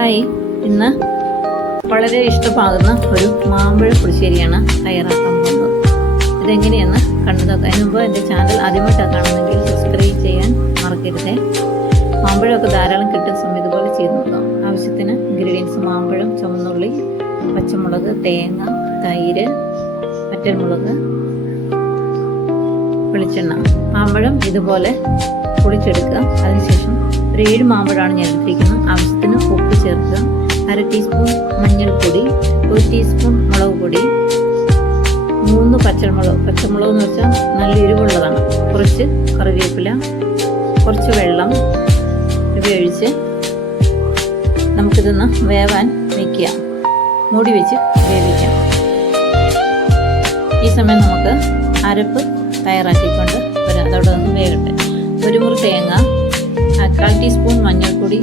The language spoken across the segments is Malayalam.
ഹായ്. ഇന്ന് വളരെ ഇഷ്ടമാകുന്ന ഒരു മാമ്പഴ പുളിശ്ശേരിയാണ് തയ്യാറാക്കാൻ പോകുന്നത്. ഇതെങ്ങനെയെന്ന് കണ്ടു നോക്കാം അതിന് മുമ്പ് എന്റെ ചാനൽ ആദ്യമായിട്ടാണ് കാണുന്നെങ്കിൽ സബ്സ്ക്രൈബ് ചെയ്യാൻ മറക്കരുതേ. മാമ്പഴമൊക്കെ ധാരാളം കിട്ടുന്ന സമയം ഇതുപോലെ ചെയ്ത് നോക്കാം. ആവശ്യത്തിന് ഇൻഗ്രീഡിയൻസ് മാമ്പഴം ചുവന്നുള്ളി പച്ചമുളക് തേങ്ങ തൈര് പറ്റൽമുളക് വെളിച്ചെണ്ണ. മാമ്പഴം ഇതുപോലെ പൊളിച്ചെടുക്കുക. ഒരു ഏഴ് മാമ്പഴമാണ് ഞാൻ എടുത്തിരിക്കുന്നത്. ആവശ്യത്തിന് ഉപ്പ് ചേർക്കുക. അര ടീസ്പൂൺ മഞ്ഞൾപ്പൊടി ഒരു ടീസ്പൂൺ മുളക് പൊടി മൂന്ന് പച്ചമുളക്. പച്ചമുളക് എന്ന് വെച്ചാൽ നല്ല എരിവുള്ളതാണ്. കുറച്ച് കറിവേപ്പില കുറച്ച് വെള്ളം ഉപയോഗിച്ച് നമുക്കിതൊന്ന് വേവാൻ വയ്ക്കുക മൂടി വെച്ച് വേവിക്കാം. ഈ സമയം നമുക്ക് അരപ്പ് തയ്യാറാക്കിക്കൊണ്ട് വരാം അതവിടെ നിന്ന് വേകട്ടെ ഒരു മുറി തേങ്ങ കാൽ ടീസ്പൂൺ മഞ്ഞൾപ്പൊടി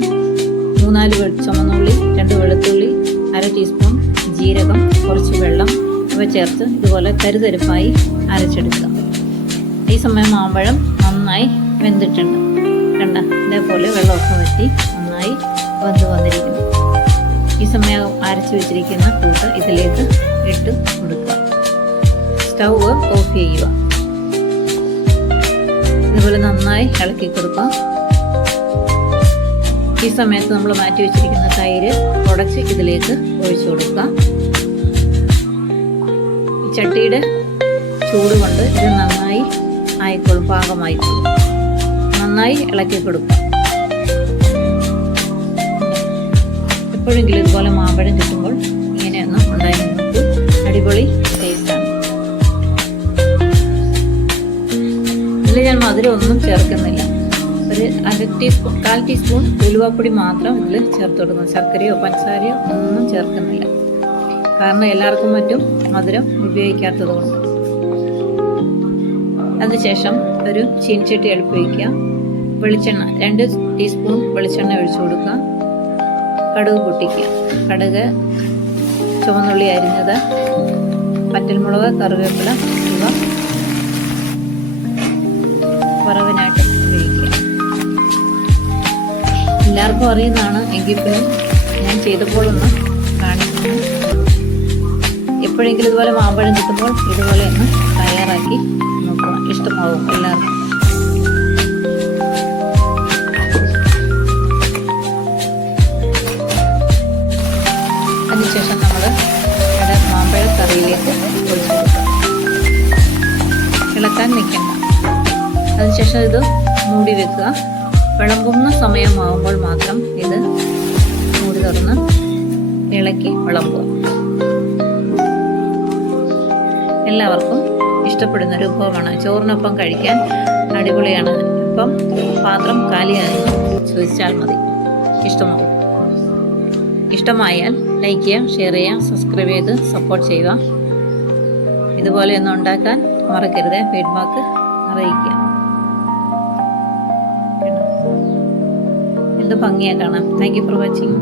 മൂന്നാൽ ചുമന്നുള്ളി രണ്ട് വെളുത്തുള്ളി അര ടീസ്പൂൺ ജീരകം കുറച്ച് വെള്ളം ഇവ ചേർത്ത് ഇതുപോലെ കരുതരുപ്പായി അരച്ചെടുക്കുക. ഈ സമയം മാമ്പഴം നന്നായി വെന്തിട്ടുണ്ട്. കണ്ട ഇതേപോലെ വെള്ളമൊക്കെ വറ്റി നന്നായി വെന്ത് വന്നിരിക്കുന്നു. ഈ സമയം അരച്ചു വെച്ചിരിക്കുന്ന കൂട്ട് ഇതിലേക്ക് ഇട്ട് കൊടുക്കുക. സ്റ്റൗ ഓഫ് ചെയ്യുക. ഇതുപോലെ നന്നായി ഇളക്കി കൊടുക്കുക. ഈ സമയത്ത് നമ്മൾ മാറ്റി വെച്ചിരിക്കുന്ന തൈര് ഉടച്ച് ഇതിലേക്ക് ഒഴിച്ചു കൊടുക്കുക. ചട്ടിയുടെ ചൂട് കൊണ്ട് ഇത് നന്നായി ആയിക്കോളും പാകമായിക്കോളും. നന്നായി ഇളക്കി കൊടുക്കുക. എപ്പോഴെങ്കിലും ഇതുപോലെ മാമ്പഴം കിട്ടുമ്പോൾ ഇങ്ങനെയൊന്നും ഉണ്ടായി അടിപൊളി ടേസ്റ്റാണ് ഇതിൽ ഞാൻ മധുരം ഒന്നും ചേർക്കുന്നില്ല. ഒരു അര ടീസ്പൂൺ കാൽ ടീസ്പൂൺ ഉലുവാപ്പൊടി മാത്രം ഇതിൽ ചേർത്ത് കൊടുക്കുന്നു ശർക്കരയോ പഞ്ചസാരയോ ഒന്നും ചേർക്കുന്നില്ല. കാരണം എല്ലാവർക്കും മറ്റും മധുരം ഉപയോഗിക്കാത്തത് കൊണ്ട്. അതിനുശേഷം ഒരു ചീനിച്ചട്ടി എളുപ്പിക്കുക വെളിച്ചെണ്ണ രണ്ട് ടീസ്പൂൺ വെളിച്ചെണ്ണ ഒഴിച്ചു കൊടുക്കുക. കടുക് പൊട്ടിക്കുക. കടുക് ചുവന്നുള്ളി അരിഞ്ഞത് പറ്റൽമുളക് കറിവേപ്പില ഇവ വറവിനായിട്ട് ഉപയോഗിക്കുക. എല്ലാവർക്കും അറിയുന്നതാണ് എങ്കിൽ പിന്നെ ഞാൻ ചെയ്തപ്പോൾ ഒന്ന് കാണിക്കുന്നു എപ്പോഴെങ്കിലും ഇതുപോലെ മാമ്പഴം കിട്ടുമ്പോൾ ഇതുപോലെ ഒന്ന് തയ്യാറാക്കി നോക്കുക. ഇഷ്ടമാവും എല്ലാവർക്കും. അതിനുശേഷം നമ്മൾ ഇവിടെ മാമ്പഴ കറിയിലേക്ക് ഒഴിച്ചു കൊടുക്കുക. ഇളക്കാൻ വെക്കണം അതിനുശേഷം ഇത് മൂടി വെക്കുക. വിളമ്പുന്ന സമയമാകുമ്പോൾ മാത്രം ഇത് മൂടി തുറന്ന് ഇളക്കി വിളമ്പുക. എല്ലാവർക്കും ഇഷ്ടപ്പെടുന്ന ഒരു വിഭവമാണ് ചോറിനൊപ്പം കഴിക്കാൻ അടിപൊളിയാണ്. ഇപ്പം പാത്രം കാലിയായി. ചോദിച്ചാൽ മതി. ഇഷ്ടമാകും ഇഷ്ടമായാൽ ലൈക്ക് ചെയ്യാം ഷെയർ ചെയ്യാം സബ്സ്ക്രൈബ് ചെയ്ത് സപ്പോർട്ട് ചെയ്യുക. ഇതുപോലെ ഒന്നും ഉണ്ടാക്കാൻ മറക്കരുത്. ഫീഡ്ബാക്ക് അറിയിക്കുക. എന്ത് ഭംഗിയാ കാണാം താങ്ക് യു ഫോർ വാച്ചിങ്